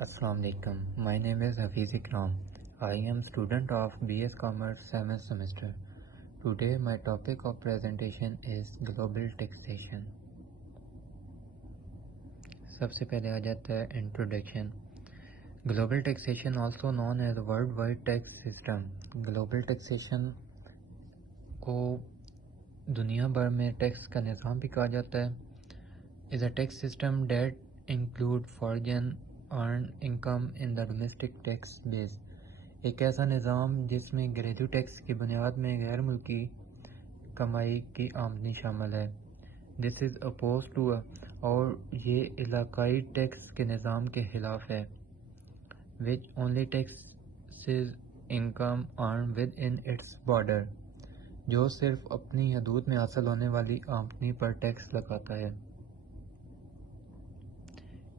Assalamu alaikum. My name is Hafiz Ikram. I am student of BS Commerce 7th semester. Today my topic of presentation is global taxation. سب سے پہلے آ جاتا ہے introduction. Global taxation also known as worldwide tax system. Global taxation کو دنیا بھر میں tax کا نظام بھی کہا جاتا ہے. Is a tax system that include foreign earned income in the domestic tax base. ایک ایسا نظام جس میں گھریلو ٹیکس کی بنیاد میں غیر ملکی کمائی کی آمدنی شامل ہے. دس از اپوز ٹو اور یہ علاقائی ٹیکس کے نظام کے خلاف ہے. Which only taxes income earn with in its border. جو صرف اپنی حدود میں حاصل ہونے والی آمدنی پر ٹیکس لگاتا ہے.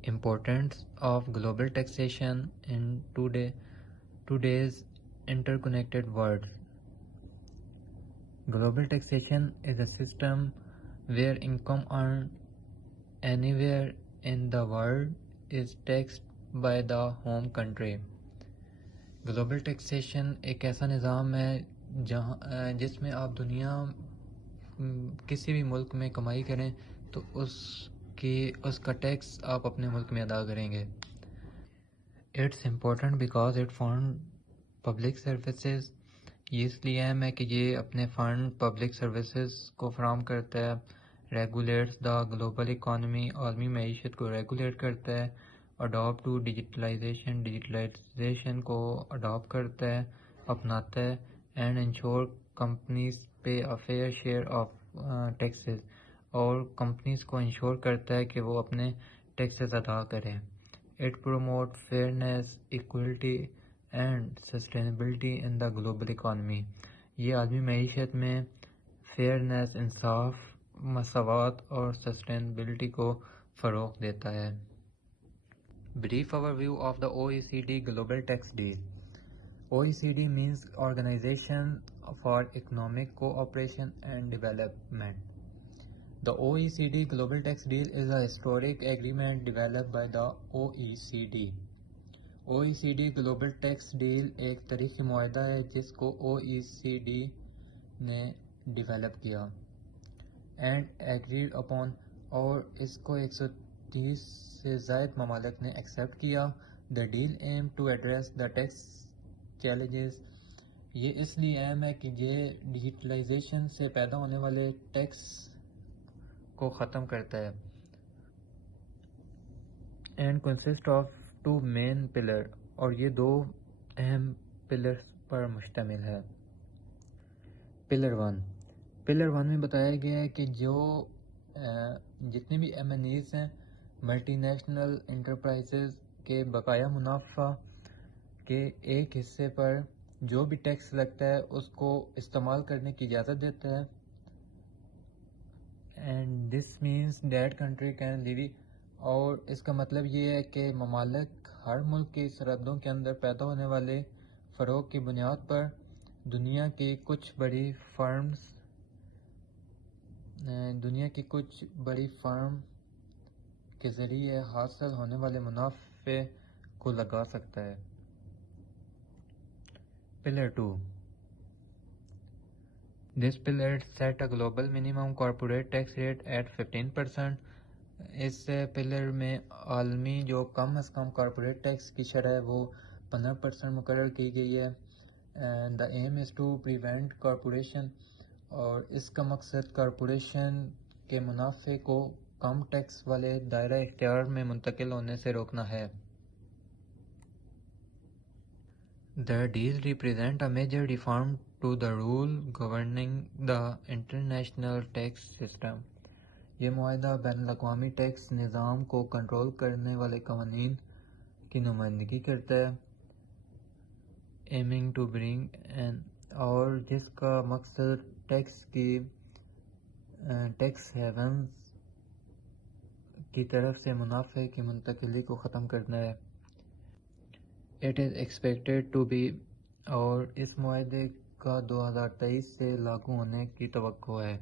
Importance of global taxation in today's interconnected world. Global taxation is a system where income earned anywhere in the world is taxed by the home country. Global taxation ایک ایسا نظام ہے جس میں آپ دنیا کسی بھی ملک میں کمائی کریں تو اس کا ٹیکس آپ اپنے ملک میں ادا کریں گے. It's important because it fund public services. یہ اس لیے اہم ہے کہ یہ اپنے فنڈ پبلک سروسز کو فراہم کرتا ہے. Regulates the global economy. عالمی معیشت کو ریگولیٹ کرتا ہے. Adapt to digitalization. ڈیجیٹلائزیشن کو اڈاپٹ کرتا ہے، اپناتا ہے. And ensure companies pay a fair share of taxes. اور کمپنیز کو انشور کرتا ہے کہ وہ اپنے ٹیکسز ادا کریں. It promote fairness, equality and sustainability in the global economy. یہ عالمی معیشت میں فیئرنیس، انصاف، مساوات اور سسٹینیبلٹی کو فروغ دیتا ہے. Brief overview of the OECD Global Tax Deal. OECD means Organization for Economic Cooperation and Development. The OECD Global Tax Deal is a historic agreement developed by the OECD. OECD Global Tax Deal ایک تاریخی معاہدہ ہے جس کو OECD نے develop کیا. And agreed upon اور اس کو 130 سے زائد ممالک نے ایکسیپٹ کیا. The deal aimed to address the tax challenges. یہ اس لیے اہم ہے کہ یہ ڈیجیٹلائزیشن سے پیدا ہونے والے ٹیکس کو ختم کرتا ہے. And consist of 2 main pillars. اور یہ 2 اہم پلرز پر مشتمل ہے. پلر 1 میں بتایا گیا ہے کہ جو جتنے بھی M&As ہیں، ملٹی نیشنل انٹرپرائزز کے بقایا منافع کے ایک حصے پر جو بھی ٹیکس لگتا ہے اس کو استعمال کرنے کی اجازت دیتا ہے. And this means that country can levy. اور اس کا مطلب یہ ہے کہ ممالک ہر ملک کی سرحدوں کے اندر پیدا ہونے والے فروغ کی بنیاد پر دنیا کی کچھ بڑی فرم کے ذریعے حاصل ہونے والے منافع کو لگا سکتا ہے. Pillar 2. This pillar set a global minimum corporate tax rate at 15%. اس پلر میں عالمی جو کم از کم کارپوریٹ ٹیکس کی شرح ہے وہ 15% مقرر کی گئی ہے. The aim is to prevent corporation. اور اس کا مقصد کارپوریشن کے منافع کو کم ٹیکس والے دائرہ اختیار میں منتقل ہونے سے روکنا ہے. The deal represent a major reform to the rule governing the international tax system. یہ معاہدہ بین الاقوامی ٹیکس نظام کو کنٹرول کرنے والے قوانین کی نمائندگی کرتا ہے. aiming to bring اور جس کا مقصد ٹیکس ہیونز کی طرف سے منافع کی منتقلی کو ختم کرنا ہے. It is expected to be اور اس معاہدے کا 2023 سے لاگو ہونے کی توقع ہے.